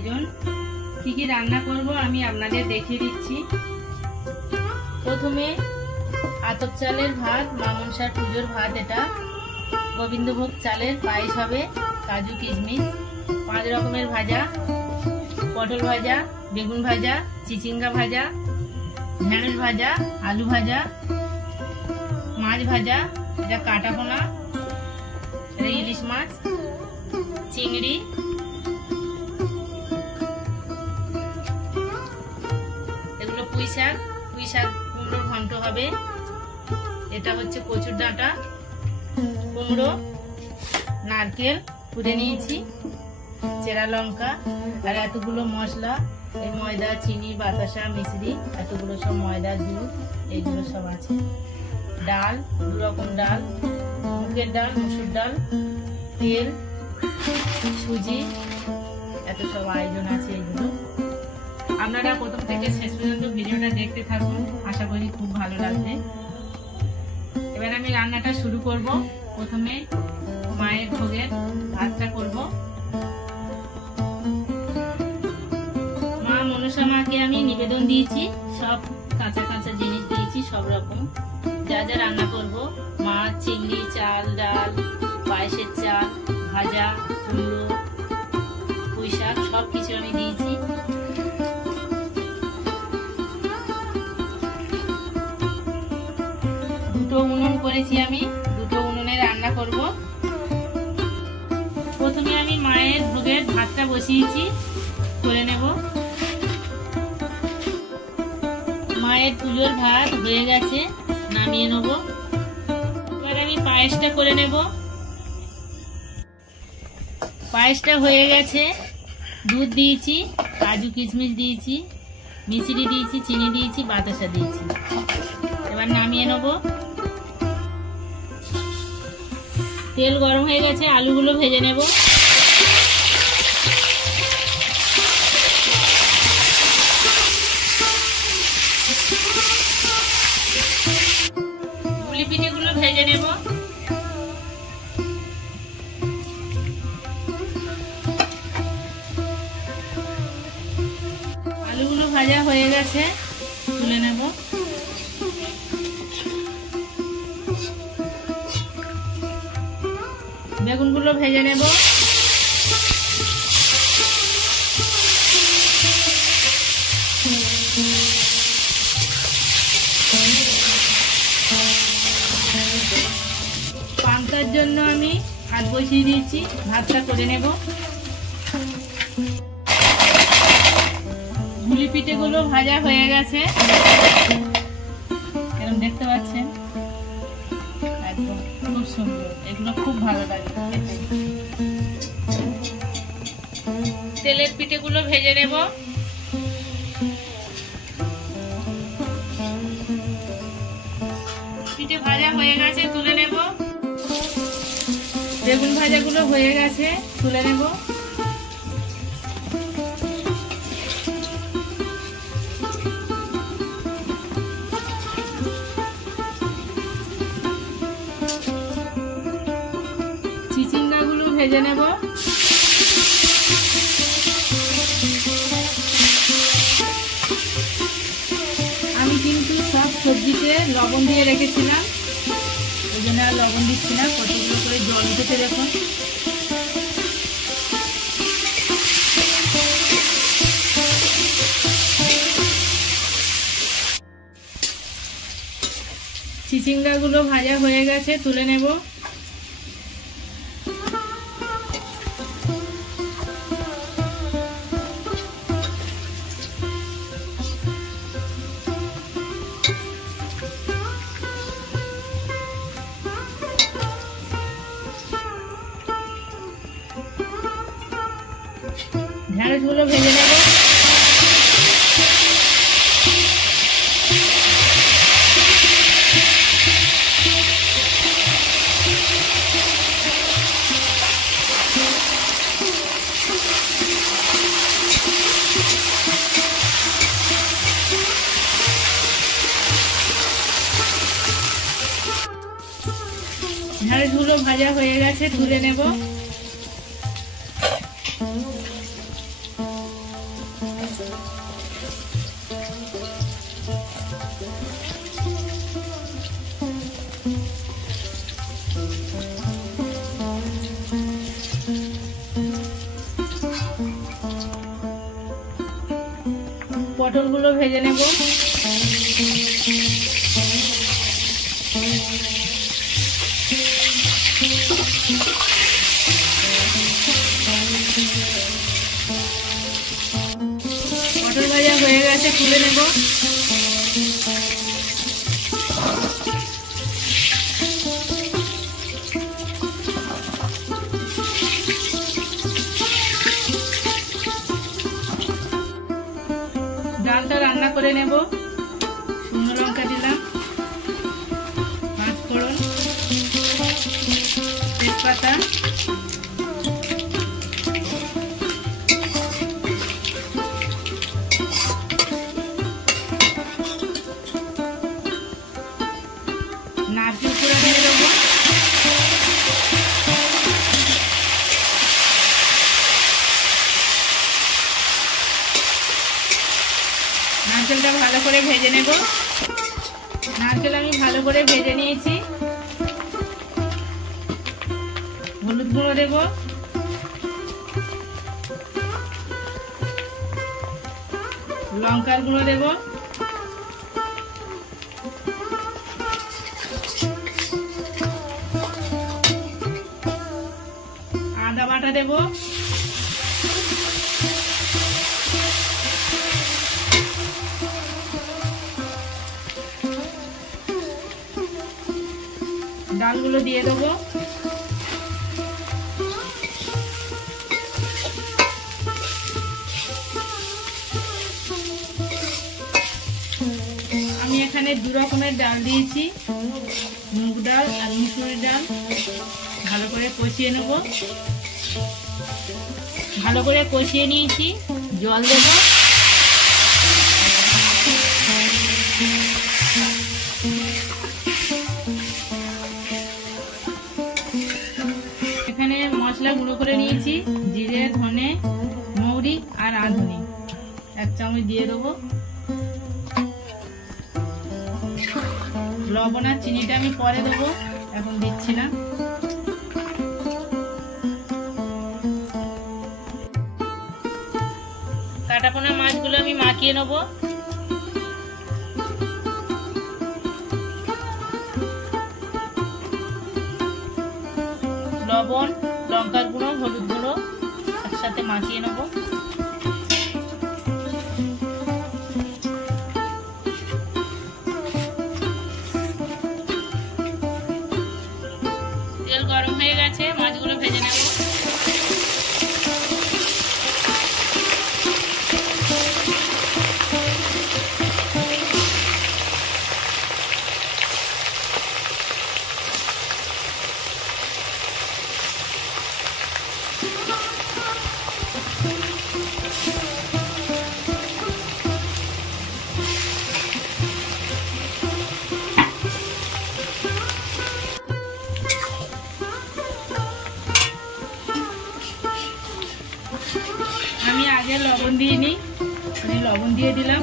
আয়োজন। কি কি রান্না করব আমি আপনাদের দেখিয়ে দিচ্ছি। প্রথমে আতপ চালের ভাত, মা মনসার পুজোর ভাত, এটা গোবিন্দভোগ চালের পায়েস হবে, কাজু কিশমিশ, 5 রকমের ভাজা, পটল ভাজা, বেগুন ভাজা, চিচিঙ্গা ভাজা, ঢেঁড়স ভাজা, আলু ভাজা, মাছ ভাজা, এটা কাটা পোনা, এটা ইলিশ মাছ, চিংড়ি, এগুলো পুঁই শাক কুমড়োর ঘন্ট হবে, এটা হচ্ছে কচুর ডাঁটা, কুমড়ো, নারকেল কুটে নিয়েছি, চেরা লঙ্কা, আর এতগুলো মশলা, এই ময়দা, চিনি, বাতাসা, মিশ্রি, এতগুলো সব ময়দা, দুধ, এইগুলো সব আছে। ডাল, 2 রকম ডাল, মুগের ডাল, মসুর ডাল, তেল, সুজি, এত সব আয়োজন আছে। এইগুলো আপনারা প্রথম থেকে শেষ পর্যন্ত ভিডিওটা দেখতে থাকুন, আশা করি খুব ভালো লাগবে। এবার আমি রান্নাটা শুরু করব। প্রথমে মায়ের ভোগের ভাতটা করব। মা মনসা মাকে আমি নিবেদন দিয়েছি, সব কাঁচা কাঁচা জিনিস দিয়েছি, সব রকম যা যা রান্না করব, মাছ, চিংড়ি, চাল, ডাল, পায়েসের চাল, ভাজা, কুমড়ো, পুঁই শাক, সব কিছু আমি দিয়েছি। দুটো উনুন করেছি আমি, দুটো উনুনে রান্না করব। প্রথমে আমি মায়ের ভোগের ভাতটা বসিয়েছি, করে নেব। মায়ের পুজোর ভাত হয়ে গেছে, নামিয়ে নেব। এবার আমি পায়েসটা করে নেব। পায়েসটা হয়ে গেছে, দুধ দিয়েছি, কাজু কিশমিশ দিয়েছি, মিশ্রি দিয়েছি, চিনি দিয়েছি, বাতাসা দিয়েছি। এবার নামিয়ে নেব। তেল গরম হয়ে গেছে, আলুগুলো ভেজে নেব। গুলি পিঠেগুলো ভেজে নেব। আলুগুলো ভাজা হয়ে গেছে, তুলে নেব। বেগুনগুলো ভেজে নেব। পান্তার জন্য আমি ভাত বসিয়ে দিয়েছি, ভাতটা করে নেব। গুলি পিঠেগুলো ভাজা হয়ে গেছে, এরকম দেখতে পাচ্ছেন, একদম খুব সুন্দর, এগুলো খুব ভালো লাগে। তেলের পিঠেগুলো ভেজে নেব। পিঠে ভাজা হয়ে গেছে, তুলে নেব। বেগুন ভাজাগুলো হয়ে গেছে, তুলে নেব। চিচিঙ্গাগুলো ভেজে নেব। আমি কিন্তু সব সবজিতে লবণ দিয়ে রেখেছিলাম, ওই জন্য আর লবণ দিচ্ছি না। কতগুলো করে জল উঠেছে দেখুন। চিচিঙ্গাগুলো ভাজা হয়ে গেছে, তুলে নেব। ঢেঁড়সগুলো ভেজে নেব। ঢেঁড়সগুলো ভাজা হয়ে গেছে, তুলে নেব। পটলগুলো ভেজে নেব। পটল ভাজা হয়ে গেছে, তুলে নেব। ডালটা রান্না করে নেব। শুকনো লঙ্কা দিলাম, পাঁচফোড়ন, তেজপাতা, নারকেল কুড়া দিয়ে দেবো। নারকেলটা ভালো করে ভেজে নেব। নারকেল আমি ভালো করে ভেজে নিয়েছি। হলুদ গুঁড়ো দেব, লঙ্কার গুঁড়ো দেব, আদা বাটা দেব, ডালগুলো দিয়ে দেবো। আমি এখানে দু রকমের ডাল দিয়েছি, মুগ ডাল আর মুসুরির ডাল। ভালো করে কষিয়ে নেব। ভালো করে কষিয়ে নিয়েছি, জল দেব। এখানে মশলা গুঁড়ো করে নিয়েছি, জিরে, ধনে, মৌরি আর রাঁধুনি 1 চামচ দিয়ে দেবো। লবণ আর চিনিটা আমি পরে দেবো, এখন দিচ্ছি না। কাটাপোনা মাছগুলো আমি মাখিয়ে নেব। লবণ, লঙ্কার গুঁড়ো, হলুদ গুঁড়ো একসাথে মাখিয়ে নেব। তেল গরম হয়ে গেছে, মাছগুলো ভেজে নেব। আমি আগে লবণ দিয়ে নিই, আমি লবণ দিয়ে দিলাম।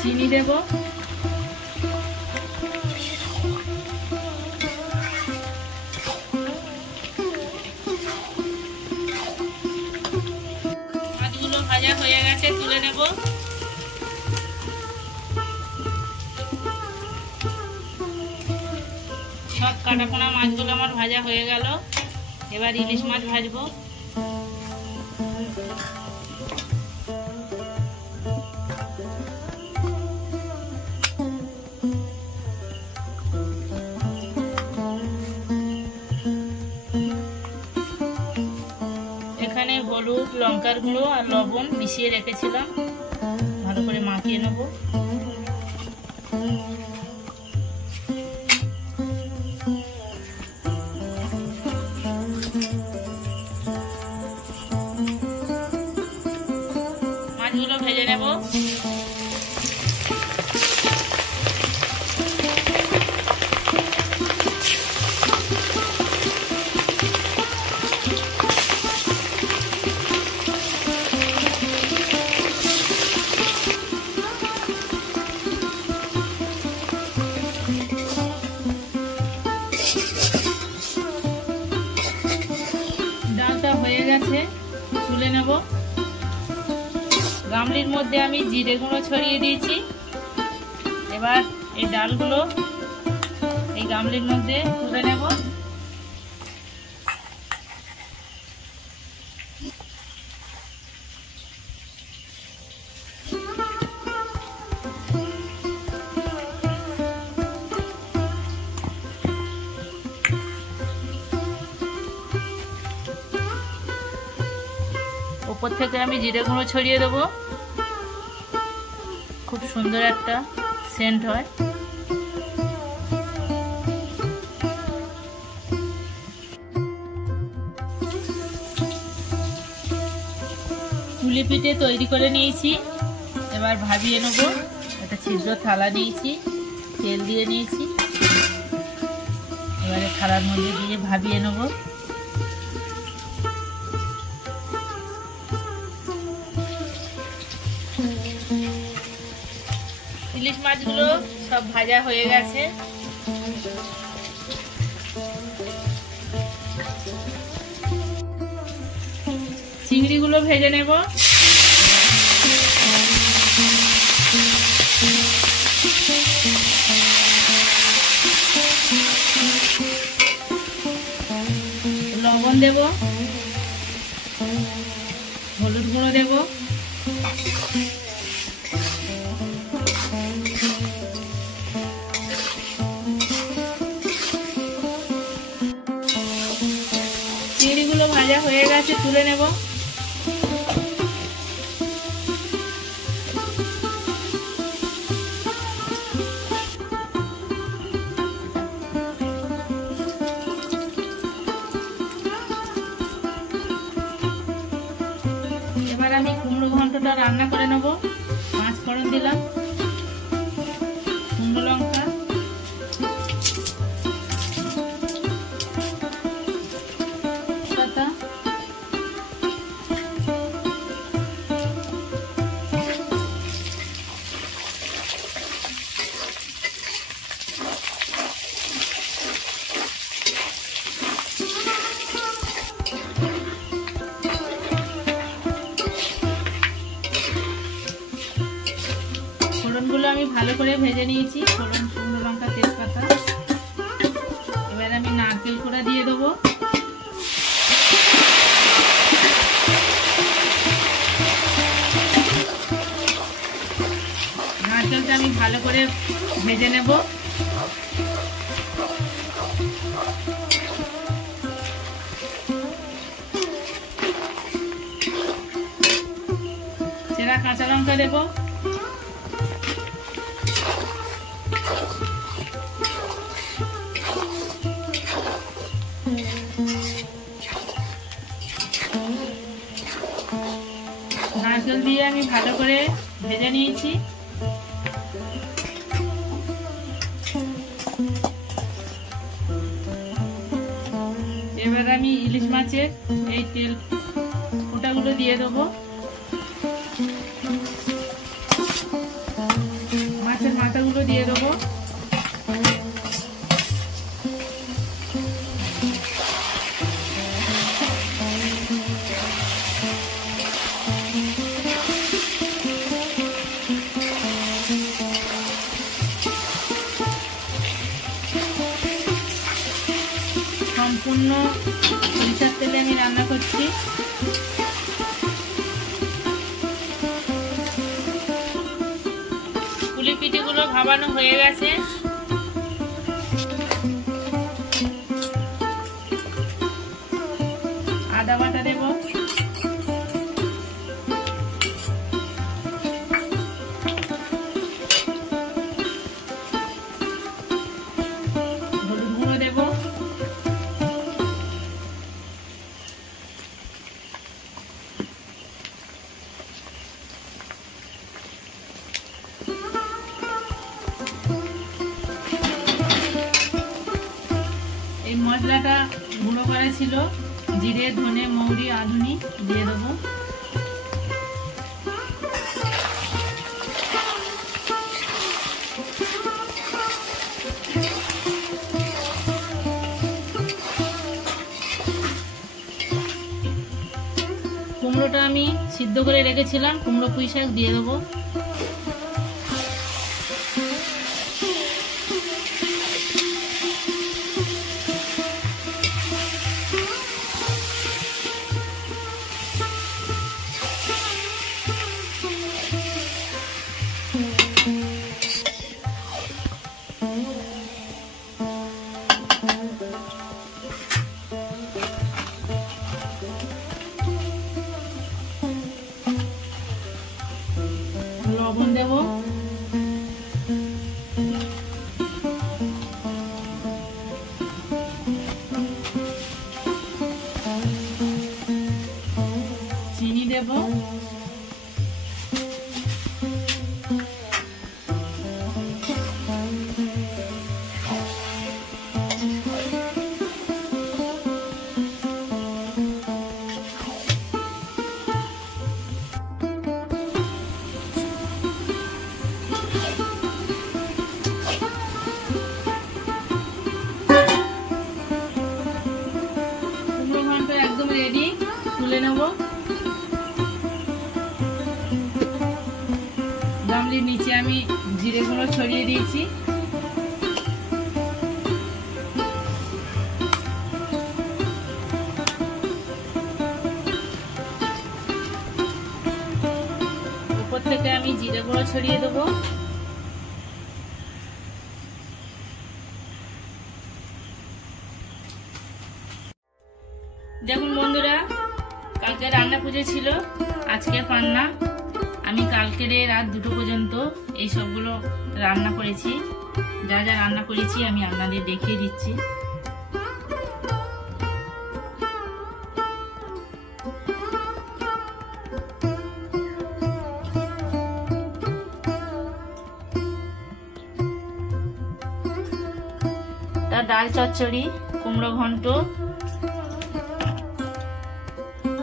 চিনি দেব, মাছগুলো ভাজা হয়ে গেছে, তুলে নেব। সব কাটাপোনা মাছগুলো আমার ভাজা হয়ে গেল। এবার ইলিশ মাছ ভাজবো। এখানে হলুদ, লঙ্কার গুঁড়ো আর লবণ মিশিয়ে রেখেছিলাম, ভালো করে মাখিয়ে নেব। মাছগুলো ভেজে নেব। ডালটা হয়ে গেছে, তুলে নেব। গামলির মধ্যে আমি জিরে গুঁড়ো ছড়িয়ে দিয়েছি। এবার এই ডালগুলো এই গামলির মধ্যে তুলে নেব। উপর থেকে আমি জিরে গুঁড়ো ছড়িয়ে দেবো। খুব সুন্দর একটা সেন্ট হয়। পুলি পিঠে তৈরি করে নিয়েছি। এবার ভাবিয়ে নেব। একটা ছিদ্র থালা নিয়েছি, তেল দিয়ে নিয়েছি। এবারে থালার মধ্যে দিয়ে ভাবিয়ে নেব। ইলিশ মাছগুলো সব ভাজা হয়ে গেছে। চিংড়িগুলো ভেজে নেব। লবণ দেব, হলুদ গুঁড়ো দেব, চিংড়িগুলো ভাজা হয়ে গেছে, তুলে নেব। এবার আমি কুমড়ো ঘন্টটা রান্না করে নেব। 5 ফোড়ন দিলাম, শুকনো লঙ্কা, পাতা, ফোড়নগুলো আমি ভালো করে ভেজে নিয়েছি। ফোড়ন, শুকনো লঙ্কা, তেজপাতা। এবার আমি নারকেল কোড়া দিয়ে দেবো। নারকেলটা আমি ভালো করে ভেজে নেব। চেরা কাঁচা লঙ্কা দেব। নারকেল দিয়ে আমি ভালো করে ভেজে নিয়েছি। এবার আমি ইলিশ মাছের এই তেল ফোঁটাগুলো দিয়ে দেবো। মাছের মাথাগুলো দিয়ে দেবো। সম্পূর্ণ সরিষার তেলে আমি রান্না করছি। পুলি পিঠেগুলো ভাবানো হয়ে গেছে। আদা বাটা দেব, হলুদ গুঁড়ো দেব, এই মশলাটা গুঁড়ো করা ছিল, জিরে, ধনে, মৌরি, আদুনি দিয়ে দেবো। কুমড়োটা আমি সিদ্ধ করে রেখেছিলাম, কুমড়ো পুঁই শাক দিয়ে দেবো। লবণ দেব, চিনি দেব, একদম রেডি, তুলে নেব। গামলির নিচে আমি জিরে গুঁড়ো ছড়িয়ে দিয়েছি। উপর থেকে আমি জিরে গুঁড়ো ছড়িয়ে দেবো। দেখুন বন্ধুরা, কালকে রান্না পুজো ছিল, আজকে পান্না। আমি কালকের রাত 2টো পর্যন্ত এই সবগুলো রান্না করেছি। যা যা রান্না করেছি আমি আপনাদের দেখিয়ে দিচ্ছি। তার ডাল চচ্চড়ি, কুমড়ো ঘন্ট,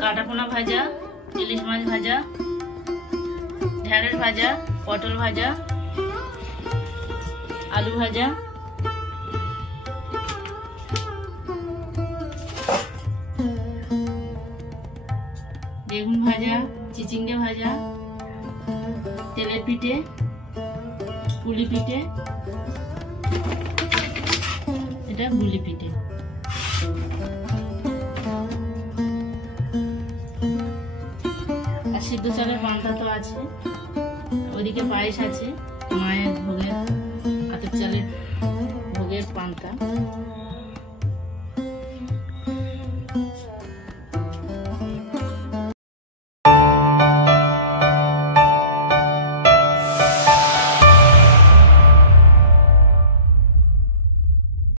কাটাপোনা ভাজা, ইলিশ মাছ ভাজা, ঢেঁড়স ভাজা, পটল ভাজা, আলু ভাজা, বেগুন ভাজা, চিচিঙ্গে ভাজা, তেলের পিঠে, পুলি পিঠে, এটা বুলি পিঠে। আর সিদ্ধ চালের পান্তা তো আছে, ওদিকে পায়েস আছে, মায়ের ভোগের, আতপ চালের ভোগের পান্তা।